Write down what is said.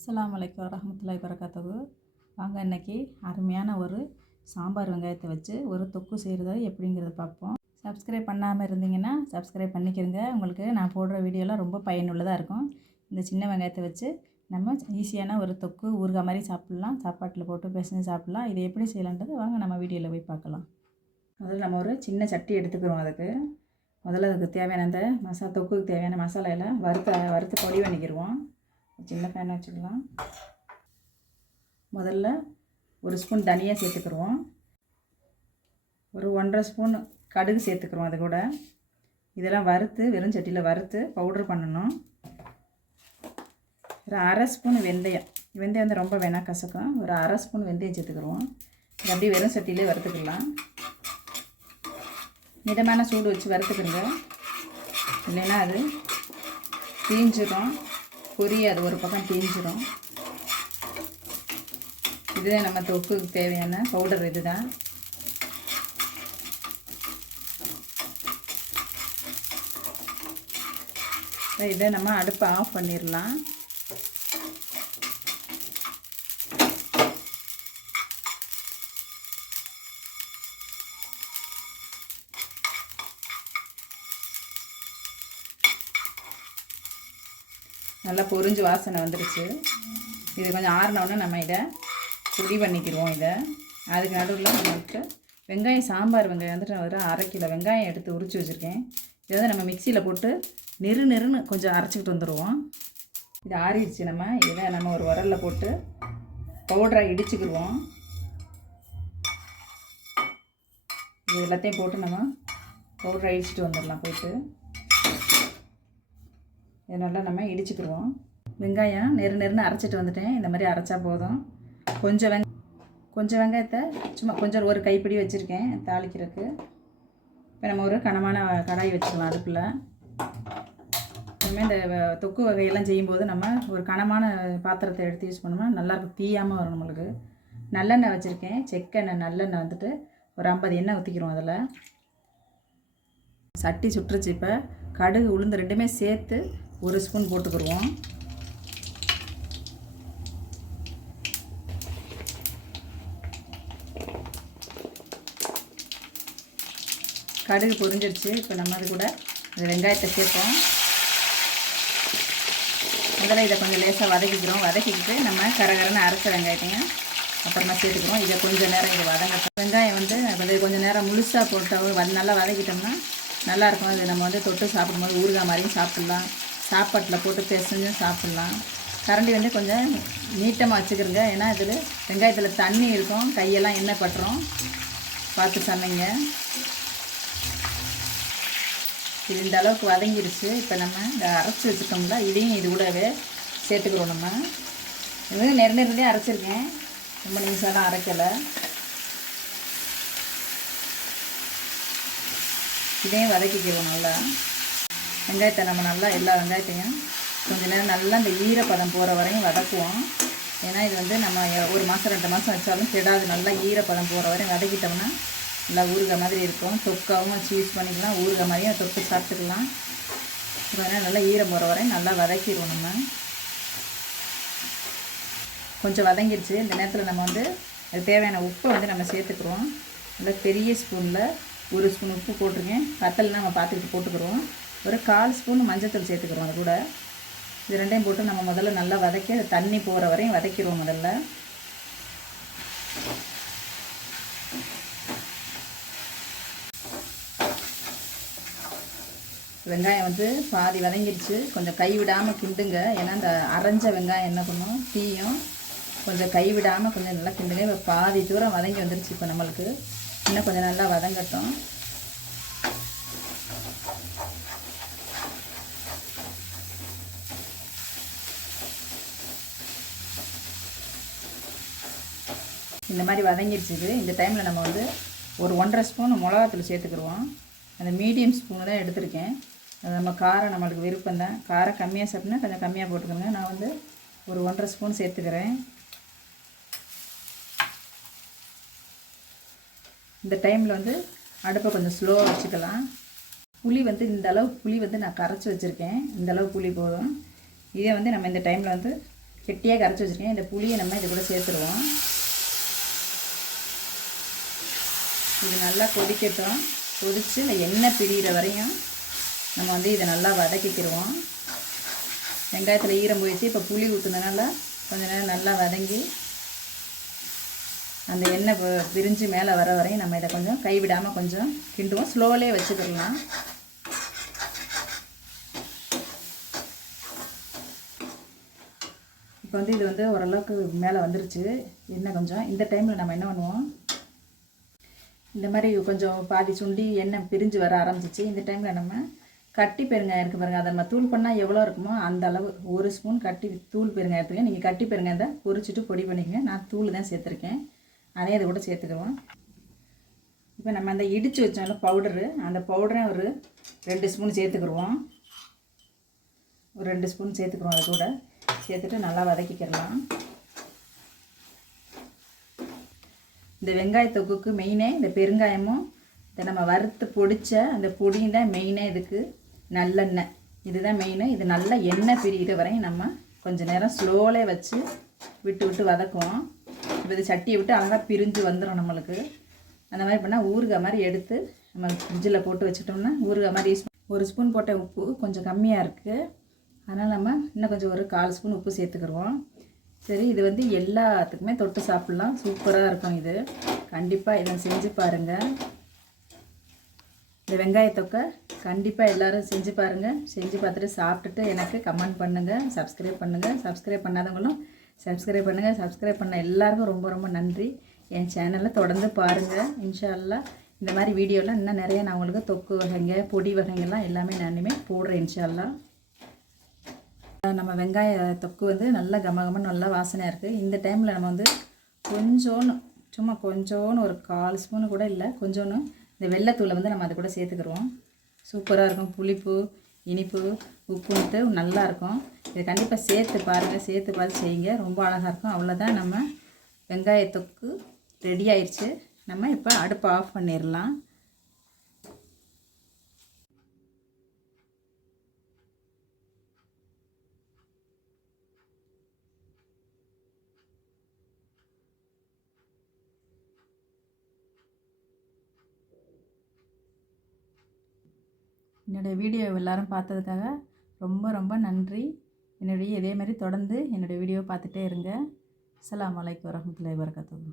அஸ்ஸலாமு அலைக்கும் வரஹ்மத்துல்லாஹி வரகாத்துஹு. வாங்க இன்றைக்கி அருமையான ஒரு சாம்பார் வெங்காயத்தை வச்சு ஒரு தொக்கு செய்கிறது எப்படிங்கிறத பார்ப்போம். சப்ஸ்கிரைப் பண்ணாமல் இருந்தீங்கன்னா சப்ஸ்கிரைப் பண்ணிக்கிறங்க. உங்களுக்கு நான் போடுற வீடியோலாம் ரொம்ப பயனுள்ளதாக இருக்கும். இந்த சின்ன வெங்காயத்தை வச்சு நம்ம ஈஸியான ஒரு தொக்கு ஊறுகாய் மாதிரி சாப்பிட்லாம். சாப்பாட்டில் போட்டு பிசைஞ்சு சாப்பிட்லாம். இதை எப்படி செய்யலான்றது வாங்க நம்ம வீடியோவில் போய் பார்க்கலாம். முதல்ல நம்ம ஒரு சின்ன சட்டி எடுத்துக்கிறோம். அதுக்கு தேவையான அந்த தொக்குக்கு தேவையான மசாலா எல்லாம் வறுத்து பொடி பண்ணிக்கிடுவோம். சின்ன பேன் வச்சுக்கலாம். முதல்ல ஒரு ஸ்பூன் தனியாக சேர்த்துக்கிடுவோம். ஒரு 1.5 ஸ்பூன் கடுகு சேர்த்துக்கிறோம். அது கூட இதெல்லாம் வறுத்து வெறும் சட்டியில் வறுத்து பவுட்ரு பண்ணணும். ஒரு 1/2 ஸ்பூன் வெந்தயம் வந்து ரொம்ப வேணாம், கசக்கும். ஒரு 1/2 ஸ்பூன் வெந்தயம் சேர்த்துக்கிடுவோம். இது அப்படியே வெறும் சட்டியிலே வறுத்துக்கலாம். மிதமான சூடு வச்சு வறுத்துக்கிறங்க, இல்லைன்னா அது தீஞ்சிடும், பொரியாது, ஒரு பக்கம் தீஞ்சிடும். இதுதான் நம்ம தொக்குக்கு தேவையான பவுடர். இதுதான் இதை நம்ம அடுப்பை ஆஃப் பண்ணிடலாம். நல்லா பொரிஞ்சு வாசனை வந்துடுச்சு. இது கொஞ்சம் ஆறினோடனே நம்ம இதை பொடி பண்ணிக்கிடுவோம். அதுக்கு நடுவில் நம்மளுக்கு வெங்காயம், சாம்பார் வெங்காயம் வந்துட்டு ஒரு 1/2 கிலோ வெங்காயம் எடுத்து உரித்து வச்சுருக்கேன். இதை வந்து நம்ம மிக்சியில் போட்டு நெருன்னு கொஞ்சம் அரைச்சிக்கிட்டு வந்துடுவோம். இது ஆறிடுச்சு. இதை நம்ம ஒரு உரலில் போட்டு பவுடராக இடிச்சுக்கிடுவோம். இது எல்லாத்தையும் போட்டு நம்ம பவுடராக இடிச்சிட்டு வந்துடலாம். போயிட்டு இதை நல்லா நம்ம இடிச்சுக்கிடுவோம். வெங்காயம் நெருன்னு அரைச்சிட்டு வந்துட்டேன். இந்த மாதிரி அரைச்சா போதும். கொஞ்சம் வெங்காயத்தை சும்மா கொஞ்சம் ஒரு கைப்பிடி வச்சுருக்கேன் தாளிக்கிறதுக்கு. இப்போ நம்ம ஒரு கனமான கடாய் வச்சுக்கலாம் அடுப்பில். இனிமேல் இந்த தொக்கு வகையெல்லாம் செய்யும்போது நம்ம ஒரு கனமான பாத்திரத்தை எடுத்து யூஸ் பண்ணோம்னா நல்லாயிருக்கும், தீயாமல் வரும். நம்மளுக்கு நல்லெண்ணெய் வச்சுருக்கேன், செக்கெண்ணெய். நல்லெண்ணெய் வந்துட்டு ஒரு 50 எண்ணெய் ஊற்றிக்கிறோம். அதில் சட்டி சுட்டுருச்சு. இப்போ கடுகு, உளுந்து ரெண்டுமே சேர்த்து 1 ஸ்பூன் போட்டுக்கிடுவோம். கடுகு பொரிஞ்சிருச்சு. இப்போ நம்ம அது கூட இந்த வெங்காயத்தை சேர்ப்போம். முதல்ல இதை கொஞ்சம் லேசாக வதக்கிக்கிறோம். வதக்கிக்கிட்டு நம்ம கரகரன்னு அரைச்ச வெங்காயத்தையும் அப்புறமா சேர்த்துக்கிறோம். இதை கொஞ்சம் நேரம் இது வதங்கட்டும். வெங்காயம் கொஞ்சம் நேரம் முழுசாக போட்டு நல்லா வதக்கிட்டோம்னா நல்லாயிருக்கும். இது நம்ம தொட்டு சாப்பிடும்போது ஊறுகாய் மாதிரியும் சாப்பிட்லாம், சாப்பாட்டில் போட்டு பிசைஞ்சும் சாப்பிட்லாம். கரண்டி கொஞ்சம் நீட்டமாக வச்சுக்கிறோங்க. ஏன்னா இதில் வெங்காயத்தில் தண்ணி இருக்கும், கையெல்லாம் எண்ணெய் பட்டுரும், பார்த்து சமைங்க. இது இந்த அளவுக்கு வதங்கிடுச்சு. இப்போ நம்ம இந்த அரைச்சி வச்சுருக்கோம்ல, இதையும் இது கூடவே சேர்த்துக்கிறோம். நம்ம இது நெருந்தே அரைச்சிருக்கேன், ரொம்ப நிமிஷம்லாம் அரைக்கலை. இதையும் வதக்கிக்கிறோம். நல்லா வெங்காயத்தை நம்ம நல்லா எல்லா வெங்காயத்தையும் கொஞ்சம் நேரம் நல்லா இந்த ஈரப்பதம் போகிற வரையும் வதக்குவோம். ஏன்னா இது நம்ம 1 மாதம் 2 மாதம் வச்சாலும் கெடாது. நல்லா ஈரப்பதம் போகிற வரையும் வதக்கிட்டோம்னா நல்லா ஊறுகாய் மாதிரி இருக்கும். தொக்காவும் வச்சு யூஸ் பண்ணிக்கலாம், ஊறுகாய் மாதிரியும் தொட்டு சாப்பிட்டுக்கலாம். அதனால் நல்லா ஈரம் போகிற வரையும் நல்லா வதக்கிடுவோம். நம்ம கொஞ்சம் வதங்கிடுச்சு. இந்த நேரத்தில் நம்ம அது தேவையான உப்பை நம்ம சேர்த்துக்கிறோம். நல்லா பெரிய ஸ்பூனில் 1 ஸ்பூன் உப்பு போட்டிருக்கேன். பத்தல்னா நம்ம பார்த்துக்கிட்டு போட்டுக்கிறோம். ஒரு 1/4 ஸ்பூன் மஞ்சத்தூள் சேர்த்துக்கிறோம். அது கூட இது ரெண்டையும் போட்டு நம்ம முதல்ல நல்லா வதக்கி தண்ணி போகிற வரையும் வதக்கிடுவோம். முதல்ல வெங்காயம் பாதி வதங்கிடுச்சு. கொஞ்சம் கை விடாமல் கிண்டுங்க. ஏன்னா இந்த அரைஞ்ச வெங்காயம் என்ன பண்ணும், தீயும். கொஞ்சம் கை விடாமல் கொஞ்சம் நல்லா கிண்டுங்க. இப்போ பாதி தூரம் வதங்கி வந்துருச்சு. இப்போ நம்மளுக்கு இன்னும் கொஞ்சம் நல்லா வதங்கட்டும். இந்த மாதிரி வதங்கிடுச்சு. இந்த டைமில் நம்ம ஒரு 1.5 ஸ்பூன் மிளகாத்தூள் சேர்த்துக்கிடுவோம். அந்த மீடியம் ஸ்பூனு தான் எடுத்திருக்கேன். அது நம்ம காரம் நம்மளுக்கு விருப்பம் தான். காரம் கம்மியாக சாப்பிட்னா கொஞ்சம் கம்மியாக போட்டுக்கோங்க. நான் ஒரு 1.5 ஸ்பூன் சேர்த்துக்கிறேன். இந்த டைமில் அடுப்பை கொஞ்சம் ஸ்லோவாக வச்சுக்கலாம். புளி இந்த அளவு புளி நான் கரைச்சி வச்சுருக்கேன். இந்த அளவு புளி போதும். இதே நம்ம இந்த டைமில் கெட்டியாக கரைச்சி வச்சுருக்கேன். இந்த புளியை நம்ம இது கூட சேர்த்துருவோம். இது நல்லா கொதிக்கட்டும். கொதித்து இந்த எண்ணெய் பிரிகிற வரையும் நம்ம வந்து இதை நல்லா வதக்கிக்கிடுவோம். வெங்காயத்தில் ஈரம் போயிடுச்சு. இப்போ புளி ஊற்றுனதுனால கொஞ்சம் நேரம் நல்லா வதங்கி அந்த எண்ணெய் பிரிஞ்சு மேலே வர வரையும் நம்ம இதை கொஞ்சம் கைவிடாமல் கொஞ்சம் கிண்டுவோம். ஸ்லோவிலே வச்சுக்கிடலாம். இப்போ வந்து இது வந்து ஓரளவுக்கு மேலே வந்துருச்சு. எண்ணெய் கொஞ்சம் இந்த டைமில் நம்ம என்ன பண்ணுவோம், இந்த மாதிரி கொஞ்சம் பாதி சுண்டி எண்ணெய் பிரிஞ்சு வர ஆரம்பிச்சிச்சு. இந்த டைமில் நம்ம கட்டி பெருங்காயம் இருக்குது பாருங்கள், அதை நம்ம தூள் பண்ணால் எவ்வளோ இருக்குமோ அந்த அளவு 1 ஸ்பூன் கட்டி தூள் பெருங்காயம் எடுத்துக்கேன். நீங்கள் கட்டி பெருங்காயத்தை பொரிச்சிட்டு பொடி பண்ணிக்கங்க. நான் தூள் தான் சேர்த்துருக்கேன். அதே அதை கூட சேர்த்துக்குவோம். இப்போ நம்ம அந்த இடித்து வச்சோம்ல பவுடரு, அந்த பவுடரை ஒரு 2 ஸ்பூன் சேர்த்துக்கிடுவோம். ஒரு 2 ஸ்பூன் சேர்த்துக்குறோம். அது கூட சேர்த்துட்டு நல்லா வதக்கிக்கிடலாம். இந்த வெங்காயத்தொக்குக்கு மெயினே இந்த பெருங்காயமும் இதை நம்ம வறுத்து பொடித்த அந்த பொடியும் தான் மெயினே. இதுக்கு நல்லெண்ணெய் இதுதான் மெயினு. இது நல்லா எண்ணெய் பிரிகிற வரையும் நம்ம கொஞ்சம் நேரம் ஸ்லோவிலே வச்சு விட்டு விட்டு வதக்குவோம். இப்போ இது சட்டியை விட்டு அழகாக பிரிஞ்சு வந்துடும் நம்மளுக்கு. அந்த மாதிரி பண்ணால் ஊறுகாய் மாதிரி எடுத்து நம்ம ஃப்ரிட்ஜில் போட்டு வச்சுட்டோம்னா ஊறுகாய் மாதிரி யூஸ். 1 ஸ்பூன் போட்ட உப்பு கொஞ்சம் கம்மியாக இருக்குது. அதனால் நம்ம இன்னும் கொஞ்சம் ஒரு 1/4 ஸ்பூன் உப்பு சேர்த்துக்கிடுவோம். சரி, இது வந்து எல்லாத்துக்குமே தொட்டு சாப்பிட்லாம். சூப்பராக இருக்கும். இது கண்டிப்பாக இதை செஞ்சு பாருங்கள். இந்த வெங்காயத்தொக்கை கண்டிப்பாக எல்லோரும் செஞ்சு பாருங்கள். செஞ்சு பார்த்துட்டு சாப்பிட்டுட்டு எனக்கு கமெண்ட் பண்ணுங்கள், சப்ஸ்கிரைப் பண்ணுங்கள். சப்ஸ்கிரைப் பண்ணாதவங்களும் சப்ஸ்கிரைப் பண்ணுங்கள். சப்ஸ்கிரைப் பண்ண எல்லாருக்கும் ரொம்ப ரொம்ப நன்றி. என் சேனலில் தொடர்ந்து பாருங்கள். இன்ஷா அல்லாஹ் இந்த மாதிரி வீடியோலாம் இன்னும் நிறைய நான் உங்களுக்கு தொக்கு வகைங்க பொடி வகைங்கள்லாம் எல்லாமே நானுமே போடுறேன் இன்ஷா அல்லாஹ். நம்ம வெங்காய தொக்கு வந்து நல்லா கமகமன்னு நல்லா வாசனையாக இருக்குது. இந்த டைமில் நம்ம வந்து கொஞ்சோன்னு சும்மா கொஞ்சோன்னு ஒரு 1/4 ஸ்பூனு கூட இல்லை, கொஞ்சோன்னு இந்த வெள்ளைத்தூளை வந்து நம்ம அதை கூட சேர்த்துக்கிடுவோம். சூப்பராக இருக்கும். புளிப்பு இனிப்பு உப்புன்ட்டு நல்லாயிருக்கும். இதை கண்டிப்பாக சேர்த்து பாருங்கள். சேர்த்து பார்த்து செய்யுங்க. ரொம்ப அழகாக இருக்கும். அவ்வளோதான், நம்ம வெங்காய தொக்கு ரெடி ஆயிடுச்சு. நம்ம இப்போ அடுப்பை ஆஃப் பண்ணிடலாம். என்னுடைய வீடியோ எல்லோரும் பார்த்ததுக்காக ரொம்ப ரொம்ப நன்றி. என்னுடைய இதே மாதிரி தொடர்ந்து என்னுடைய வீடியோ பார்த்துட்டே இருங்க. அஸ்ஸலாமு அலைக்கும் வரஹ்மத்துல்லாஹி வபரகாத்துஹு.